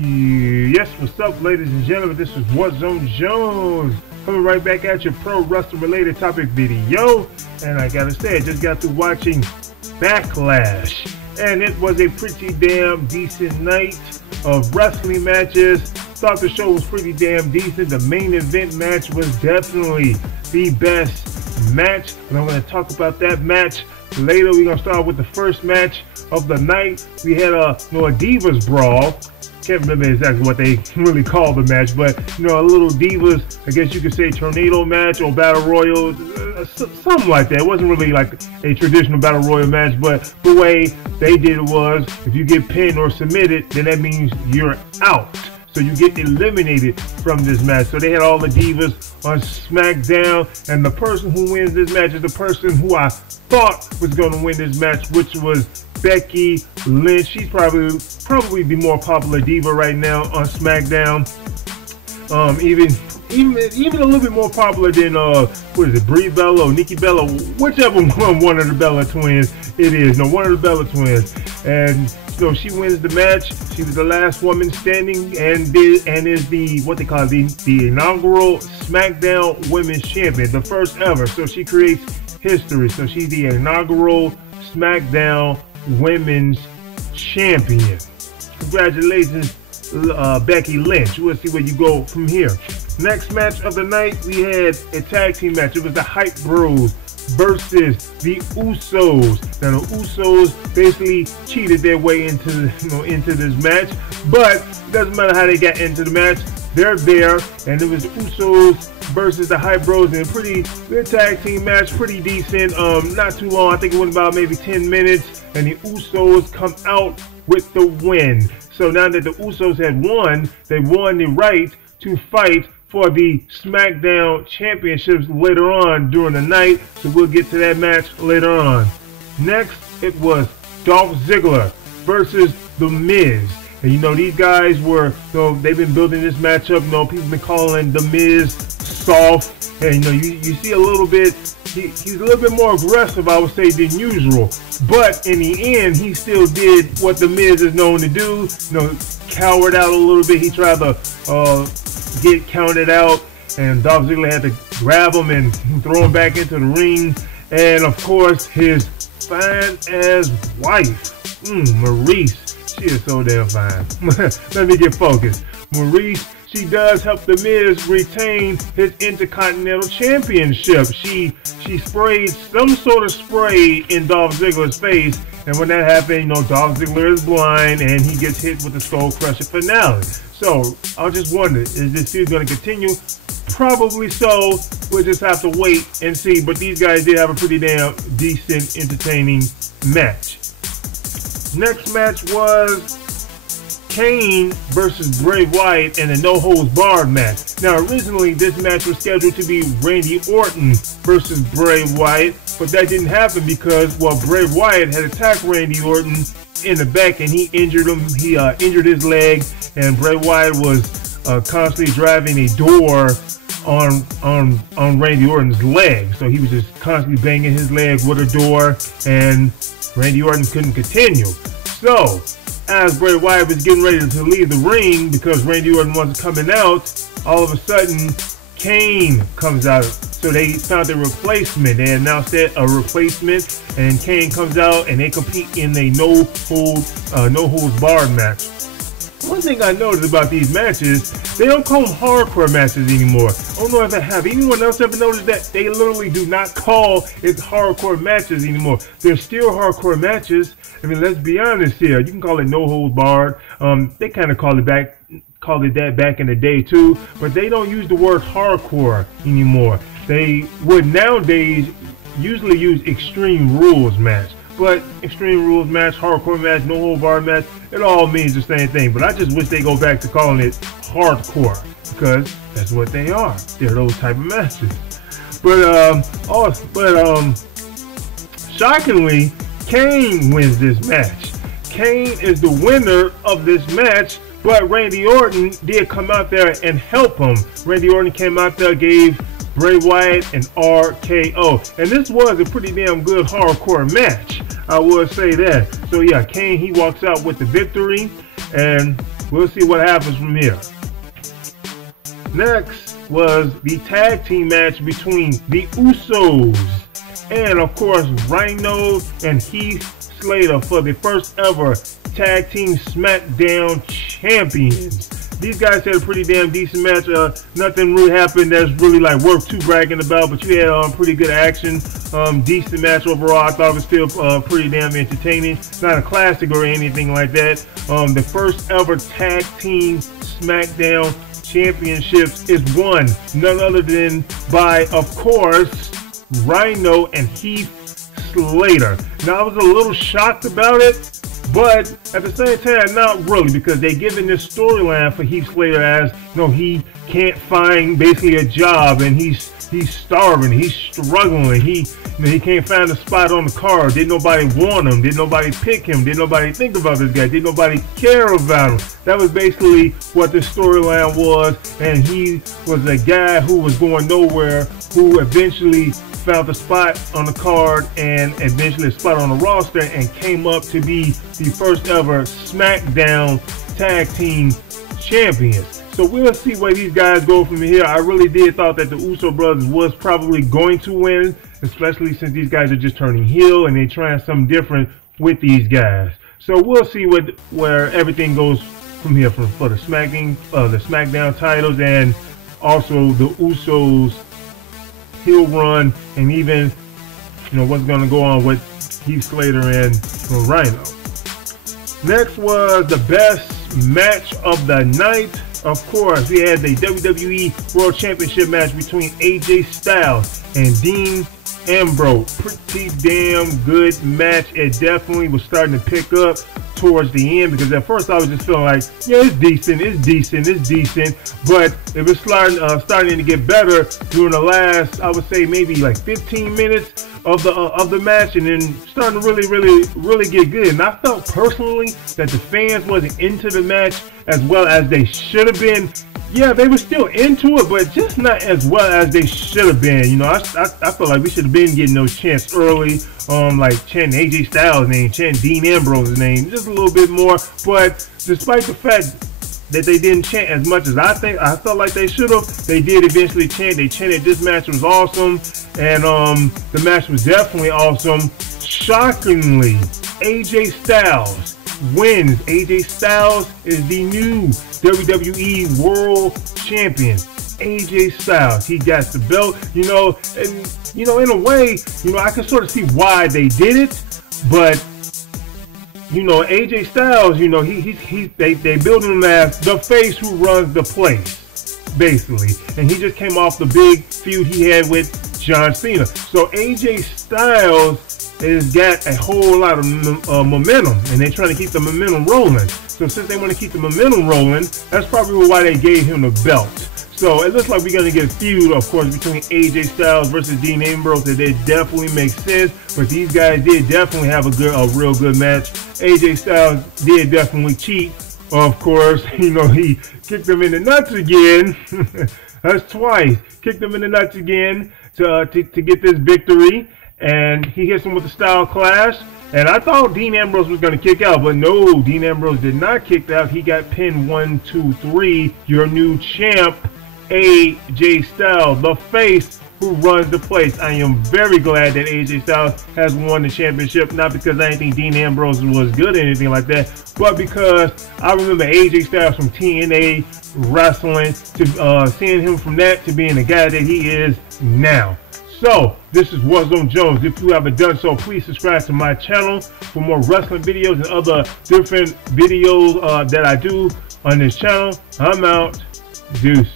Yes, what's up, ladies and gentlemen? This is Warzone Jones coming right back at your pro wrestling related topic video. And I gotta say, I just got through watching Backlash, and it was a pretty damn decent night of wrestling matches. Thought the show was pretty damn decent. The main event match was definitely the best match, and I'm going to talk about that match later. We're going to start with the first match of the night. We had a Divas brawl. Can't remember exactly what they really called the match, but a little Divas, I guess you could say, tornado match or battle royal, something like that. It wasn't really like a traditional battle royal match, but the way they did it was, if you get pinned or submitted, then that means you're out. So you get eliminated from this match. So they had all the Divas on SmackDown, and the person who wins this match is the person who I thought was going to win this match, which was Becky Lynch. She's probably the more popular diva right now on SmackDown. Even a little bit more popular than what is it, Brie Bella or Nikki Bella, whichever one of the Bella twins it is. No, one of the Bella twins. And so she wins the match. She was the last woman standing, and is the what they call the inaugural SmackDown Women's Champion, the first ever. So she creates history. So she's the inaugural SmackDown Women's Champion. Congratulations, Becky Lynch. We'll see where you go from here. Next match of the night, we had a tag team match. It was the Hype Bros versus the Usos. Now the Usos basically cheated their way into this match, but it doesn't matter how they got into the match. They're there, and it was the Usos versus the Hype Bros in a pretty good tag team match, pretty decent. Not too long. I think it went about maybe 10 minutes, and the Usos come out with the win. So now that the Usos had won, they won the right to fight for the SmackDown Championships later on during the night. So we'll get to that match later on. Next, it was Dolph Ziggler versus The Miz. And these guys were, they've been building this matchup. People been calling The Miz soft. And you see a little bit, he's a little bit more aggressive, I would say, than usual. But in the end, he still did what The Miz is known to do. Cowered out a little bit. He tried to get counted out, and Dolph Ziggler had to grab him and throw him back into the ring. And of course, his fine ass wife, Maurice, she is so damn fine. Let me get focused. Maurice, she does help The Miz retain his Intercontinental Championship. She sprayed some sort of spray in Dolph Ziggler's face, and when that happened, Dolph Ziggler is blind and he gets hit with the Skull Crusher finale. So I just wonder, is this feud going to continue? Probably so. We'll just have to wait and see. But these guys did have a pretty damn decent, entertaining match. Next match was Kane versus Bray Wyatt in a no-holds-barred match. Now, originally, this match was scheduled to be Randy Orton versus Bray Wyatt, but that didn't happen because, Bray Wyatt had attacked Randy Orton in the back, and he injured him. He injured his leg, and Bray Wyatt was constantly driving a door on Randy Orton's leg. So he was just constantly banging his leg with a door, and Randy Orton couldn't continue. So as Bray Wyatt was getting ready to leave the ring because Randy Orton wasn't coming out, all of a sudden Kane comes out. So they found a replacement. They announced that a replacement, and Kane comes out and they compete in a no holds barred match. One thing I noticed about these matches, they don't call them hardcore matches anymore. I don't know if I have. Anyone else ever noticed that? They literally do not call it hardcore matches anymore. They're still hardcore matches. I mean, let's be honest here. You can call it no holds barred. They kind of called it that back in the day too, but they don't use the word hardcore anymore. They would nowadays usually use Extreme Rules match. But Extreme Rules match, hardcore match, no hold bar match, it all means the same thing. But I just wish they go back to calling it hardcore, because that's what they are. They're those type of matches. But shockingly, Kane wins this match. Kane is the winner of this match, but Randy Orton did come out there and help him. Randy Orton came out there, gave Bray Wyatt an RKO, and this was a pretty damn good hardcore match. I would say that. So yeah, Kane, he walks out with the victory, and we'll see what happens from here. Next was the tag team match between the Usos and, of course, Rhino and Heath Slater for the first ever tag team SmackDown champions. These guys had a pretty damn decent match. Nothing really happened that's really like worth too bragging about, but you had pretty good action. Decent match overall. I thought it was still pretty damn entertaining. Not a classic or anything like that. The first ever tag team SmackDown championships is won none other than by, of course, Rhino and Heath Slater. Now, I was a little shocked about it, but at the same time, not really, because they given this storyline for Heath Slater as, you know, he can't find basically a job, and he's starving, he's struggling, he can't find a spot on the card. Didn't nobody want him? Didn't nobody pick him? Didn't nobody think about this guy? Didn't nobody care about him? That was basically what the storyline was, and he was a guy who was going nowhere, who eventually found a spot on the card and eventually a spot on the roster and came up to be the first ever SmackDown Tag Team Champions. So we'll see where these guys go from here. I really did thought that the Uso brothers was probably going to win, especially since these guys are just turning heel and they're trying something different with these guys. So we'll see where everything goes from here for the SmackDown titles, and also the Usos heel run, and even, you know, what's going to go on with Heath Slater and Rhino. Next was the best match of the night. Of course, we had the WWE World Championship match between AJ Styles and Dean Ambrose. Pretty damn good match. It definitely was starting to pick up towards the end, because at first I was just feeling like, yeah, it's decent, but it was starting to get better during the last, I would say, maybe like 15 minutes of the match, and then starting to really get good. And I felt personally that the fans wasn't into the match as well as they should have been. Yeah, they were still into it, but just not as well as they should have been. You know, I feel like we should have been getting those chants early, like chanting AJ Styles' name, chanting Dean Ambrose's name, just a little bit more. But despite the fact that they didn't chant as much as I felt like they should have, they did eventually chant. They chanted this match was awesome, and the match was definitely awesome. Shockingly, AJ Styles wins. AJ Styles is the new WWE World Champion. AJ Styles, he got the belt, you know, and you know, in a way, you know, I can sort of see why they did it, but you know, AJ Styles, you know, they build him as the face who runs the place, basically, and he just came off the big feud he had with John Cena. So AJ Styles has got a whole lot of momentum, and they're trying to keep the momentum rolling. So since they want to keep the momentum rolling, that's probably why they gave him the belt. So it looks like we're going to get a feud, of course, between AJ Styles versus Dean Ambrose. That definitely makes sense, but these guys did definitely have a real good match. AJ Styles did definitely cheat, of course. You know, he kicked him in the nuts again. That's twice. Kicked him in the nuts again to get this victory. And he hits him with a style clash. And I thought Dean Ambrose was going to kick out, but no, Dean Ambrose did not kick out. He got pinned 1, 2, 3. Your new champ, AJ Styles, the face who runs the place. I am very glad that AJ Styles has won the championship, not because I didn't think Dean Ambrose was good or anything like that, but because I remember AJ Styles from TNA wrestling, to seeing him from that to being the guy that he is now. So, this is Warzone Jones. If you haven't done so, please subscribe to my channel for more wrestling videos and other different videos that I do on this channel. I'm out. Deuce.